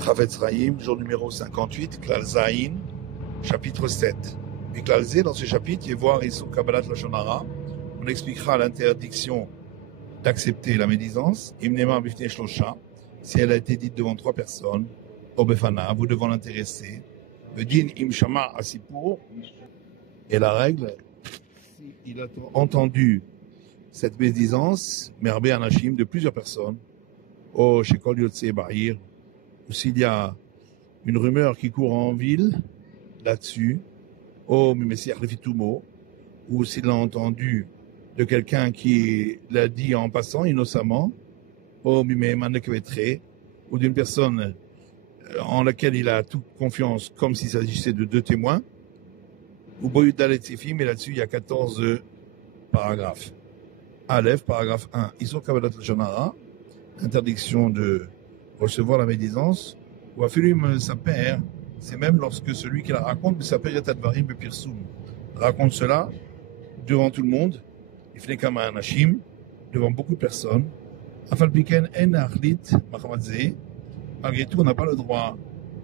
Chavetz Chaim, jour numéro 58, Klal Zayin, chapitre 7. Et Klal Zé, dans ce chapitre, il y a voir Issur Kabbalat Lashon Hara. On expliquera l'interdiction d'accepter la médisance, Imnema Bifnei Shlosha, si elle a été dite devant 3 personnes, au Befana, vous devant l'intéressé, Vedin Im Shama Asipur, et la règle, s'il a entendu cette médisance, Merbe Anashim, de plusieurs personnes, au Shekol Yotse Bahir, ou s'il y a une rumeur qui court en ville là-dessus, au Mimessiach Lefitumo, ou s'il a entendu de quelqu'un qui l'a dit en passant innocemment, au Mimeman Kvetre, ou d'une personne en laquelle il a toute confiance, comme s'il s'agissait de 2 témoins, ou Boyudal et Tzifim, mais là-dessus il y a 14 paragraphes. Aleph, paragraphe 1, Issur Kabbalat Lashon Hara, interdiction de recevoir la médisance, ou Afilim Saper, c'est même lorsque celui qui la raconte, Saper Yatadvarim Bepirsum, raconte cela devant tout le monde, Ifnei Kama Anashim, devant beaucoup de personnes, Afalpiken En Achlit Machamadze, malgré tout, on n'a pas le droit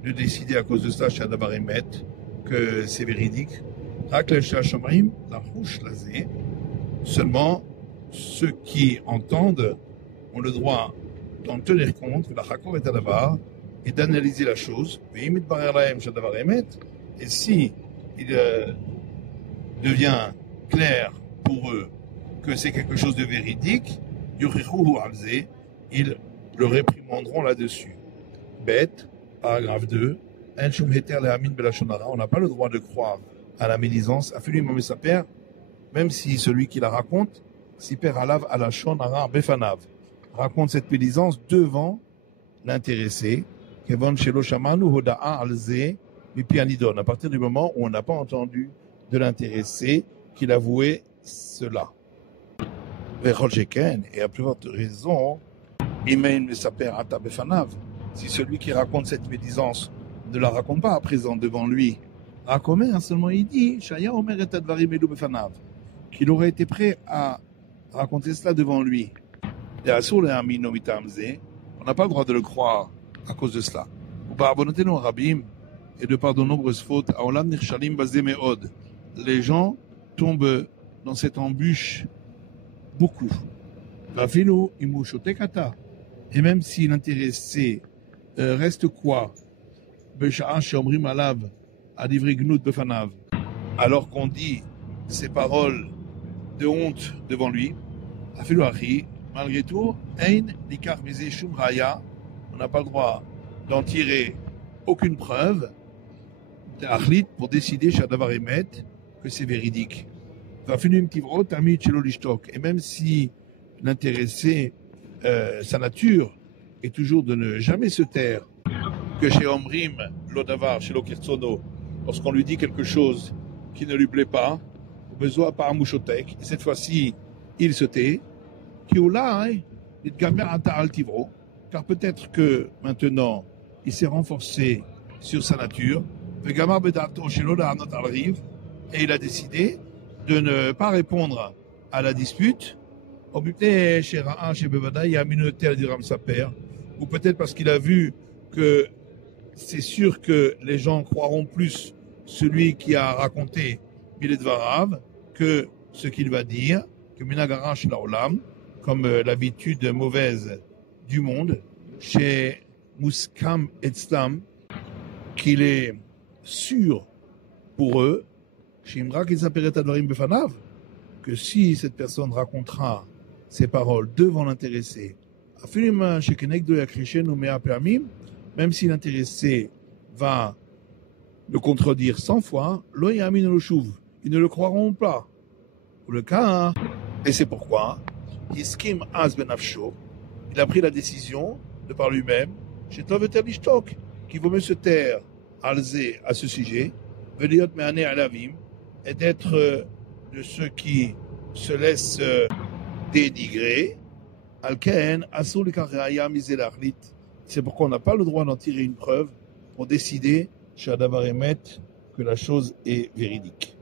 de décider à cause de ça, Shadabarimet, que c'est véridique. Rakle Shashomrim, la Rouche Lazé, seulement ceux qui entendent ont le droit d'en tenir compte, la Chakor et Adavar, et d'analyser la chose. Et si il devient clair pour eux que c'est quelque chose de véridique, ils le réprimanderont là-dessus. Bête, paragraphe 2, on n'a pas le droit de croire à la médisance, même si celui qui la raconte, Siper Alav Alashon Hara Befanav, raconte cette médisance devant l'intéressé, à partir du moment où on n'a pas entendu de l'intéressé qu'il avouait cela. Et à plus forte raison, si celui qui raconte cette médisance ne la raconte pas à présent devant lui, seulement il dit qu'il aurait été prêt à raconter cela devant lui. On n'a pas le droit de le croire à cause de cela. Et de par de nombreuses fautes, les gens tombent dans cette embûche beaucoup. Et même si l'intéressé reste quoi, alors qu'on dit ces paroles de honte devant lui, malgré tout, on n'a pas le droit d'en tirer aucune preuve pour décider que c'est véridique. Et même si l'intéressé, sa nature est toujours de ne jamais se taire, que chez Omrim, Lodavar, chez Lokirtsono, lorsqu'on lui dit quelque chose qui ne lui plaît pas, besoin par Mouchotek, et cette fois-ci, il se tait, car peut-être que maintenant, il s'est renforcé sur sa nature, et il a décidé de ne pas répondre à la dispute, ou peut-être parce qu'il a vu que c'est sûr que les gens croiront plus celui qui a raconté Biledvarav que ce qu'il va dire, que Minagarash Laolam, comme l'habitude mauvaise du monde, chez Muskam Etzlam, qu'il est sûr pour eux, chez Imra Kisaperet Advarim Befanav, que si cette personne racontera ces paroles devant l'intéressé, même si l'intéressé va le contredire 100 fois, ils ne le croiront pas. Ou le cas, et c'est pourquoi, il a pris la décision de par lui-même, qui vaut mieux se taire à ce sujet, et d'être de ceux qui se laissent dénigrer. C'est pourquoi on n'a pas le droit d'en tirer une preuve pour décider, que la chose est véridique.